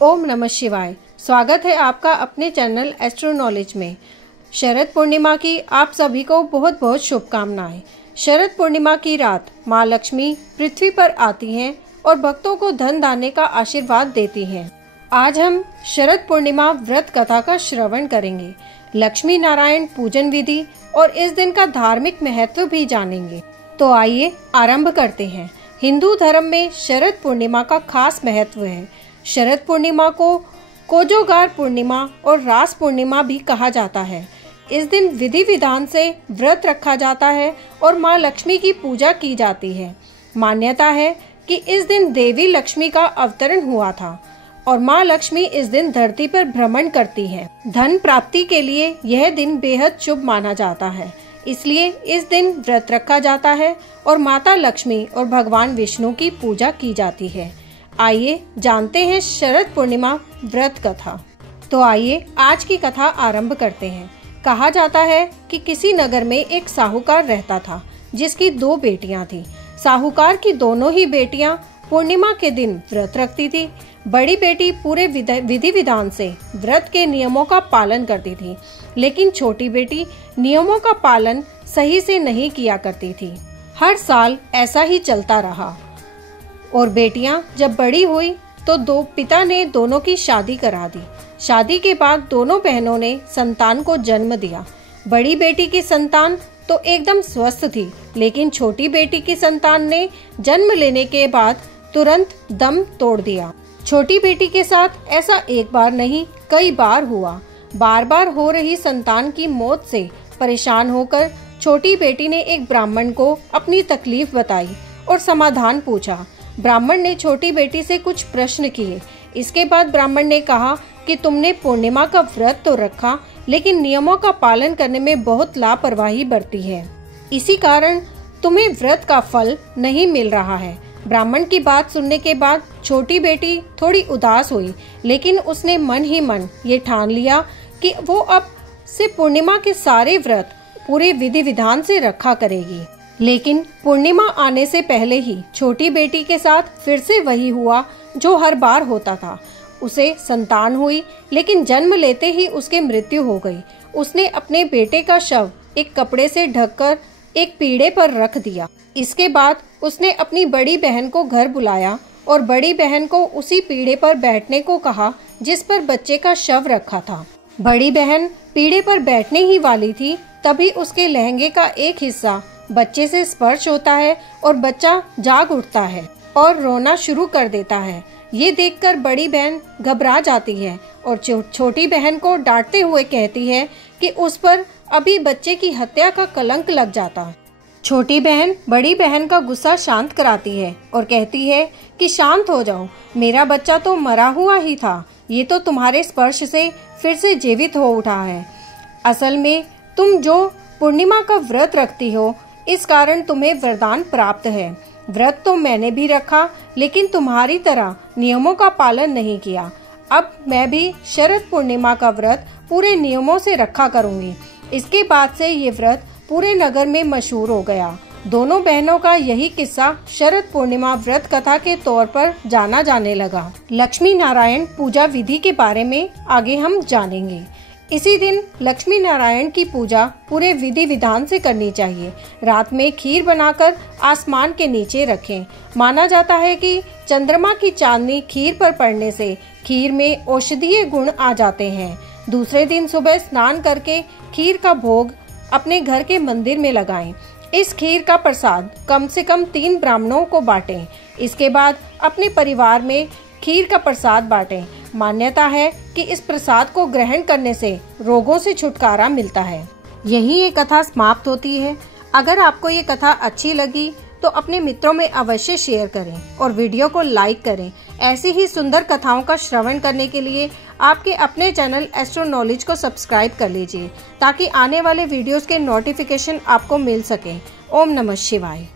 ओम नमः शिवाय। स्वागत है आपका अपने चैनल एस्ट्रो नॉलेज में। शरद पूर्णिमा की आप सभी को बहुत बहुत शुभकामनाएं। शरद पूर्णिमा की रात माँ लक्ष्मी पृथ्वी पर आती हैं और भक्तों को धन दाने का आशीर्वाद देती हैं। आज हम शरद पूर्णिमा व्रत कथा का श्रवण करेंगे, लक्ष्मी नारायण पूजन विधि और इस दिन का धार्मिक महत्व भी जानेंगे। तो आइए आरंभ करते हैं। हिंदू धर्म में शरद पूर्णिमा का खास महत्व है। शरद पूर्णिमा को कोजोगार पूर्णिमा और रास पूर्णिमा भी कहा जाता है। इस दिन विधि विधान से व्रत रखा जाता है और माँ लक्ष्मी की पूजा की जाती है। मान्यता है कि इस दिन देवी लक्ष्मी का अवतरण हुआ था और माँ लक्ष्मी इस दिन धरती पर भ्रमण करती है। धन प्राप्ति के लिए यह दिन बेहद शुभ माना जाता है, इसलिए इस दिन व्रत रखा जाता है और माता लक्ष्मी और भगवान विष्णु की पूजा की जाती है। आइए जानते हैं शरद पूर्णिमा व्रत कथा। तो आइए आज की कथा आरंभ करते हैं। कहा जाता है कि किसी नगर में एक साहूकार रहता था जिसकी 2 बेटियां थी। साहूकार की दोनों ही बेटियां पूर्णिमा के दिन व्रत रखती थी। बड़ी बेटी पूरे विधि विधान से व्रत के नियमों का पालन करती थी, लेकिन छोटी बेटी नियमों का पालन सही से नहीं किया करती थी। हर साल ऐसा ही चलता रहा और बेटियां जब बड़ी हुई तो पिता ने दोनों की शादी करा दी। शादी के बाद दोनों बहनों ने संतान को जन्म दिया। बड़ी बेटी की संतान तो एकदम स्वस्थ थी, लेकिन छोटी बेटी की संतान ने जन्म लेने के बाद तुरंत दम तोड़ दिया। छोटी बेटी के साथ ऐसा एक बार नहीं, कई बार हुआ। बार बार हो रही संतान की मौत से परेशान होकर छोटी बेटी ने एक ब्राह्मण को अपनी तकलीफ बताई और समाधान पूछा। ब्राह्मण ने छोटी बेटी से कुछ प्रश्न किए। इसके बाद ब्राह्मण ने कहा कि तुमने पूर्णिमा का व्रत तो रखा, लेकिन नियमों का पालन करने में बहुत लापरवाही बरती है। इसी कारण तुम्हें व्रत का फल नहीं मिल रहा है। ब्राह्मण की बात सुनने के बाद छोटी बेटी थोड़ी उदास हुई, लेकिन उसने मन ही मन ये ठान लिया कि वो अब से पूर्णिमा के सारे व्रत पूरे विधि विधान से रखा करेगी। लेकिन पूर्णिमा आने से पहले ही छोटी बेटी के साथ फिर से वही हुआ जो हर बार होता था। उसे संतान हुई, लेकिन जन्म लेते ही उसकी मृत्यु हो गई। उसने अपने बेटे का शव एक कपड़े से ढककर एक पीढ़े पर रख दिया। इसके बाद उसने अपनी बड़ी बहन को घर बुलाया और बड़ी बहन को उसी पीढ़े पर बैठने को कहा जिस पर बच्चे का शव रखा था। बड़ी बहन पीढ़े पर बैठने ही वाली थी, तभी उसके लहंगे का एक हिस्सा बच्चे से स्पर्श होता है और बच्चा जाग उठता है और रोना शुरू कर देता है। ये देखकर बड़ी बहन घबरा जाती है और छोटी बहन को डांटते हुए कहती है कि उस पर अभी बच्चे की हत्या का कलंक लग जाता। छोटी बहन बड़ी बहन का गुस्सा शांत कराती है और कहती है कि शांत हो जाओ, मेरा बच्चा तो मरा हुआ ही था, ये तो तुम्हारे स्पर्श से फिर से जीवित हो उठा है। असल में तुम जो पूर्णिमा का व्रत रखती हो, इस कारण तुम्हें वरदान प्राप्त है। व्रत तो मैंने भी रखा, लेकिन तुम्हारी तरह नियमों का पालन नहीं किया। अब मैं भी शरद पूर्णिमा का व्रत पूरे नियमों से रखा करूंगी। इसके बाद से ये व्रत पूरे नगर में मशहूर हो गया। दोनों बहनों का यही किस्सा शरद पूर्णिमा व्रत कथा के तौर पर जाना जाने लगा। लक्ष्मी नारायण पूजा विधि के बारे में आगे हम जानेंगे। इसी दिन लक्ष्मी नारायण की पूजा पूरे विधि विधान से करनी चाहिए। रात में खीर बनाकर आसमान के नीचे रखें। माना जाता है कि चंद्रमा की चांदनी खीर पर पड़ने से खीर में औषधीय गुण आ जाते हैं। दूसरे दिन सुबह स्नान करके खीर का भोग अपने घर के मंदिर में लगाएं। इस खीर का प्रसाद कम से कम 3 ब्राह्मणों को बांटें। इसके बाद अपने परिवार में खीर का प्रसाद बांटें। मान्यता है कि इस प्रसाद को ग्रहण करने से रोगों से छुटकारा मिलता है। यही ये कथा समाप्त होती है। अगर आपको ये कथा अच्छी लगी तो अपने मित्रों में अवश्य शेयर करें और वीडियो को लाइक करें। ऐसी ही सुंदर कथाओं का श्रवण करने के लिए आपके अपने चैनल एस्ट्रो नॉलेज को सब्सक्राइब कर लीजिए, ताकि आने वाले वीडियोस के नोटिफिकेशन आपको मिल सके। ओम नमः शिवाय।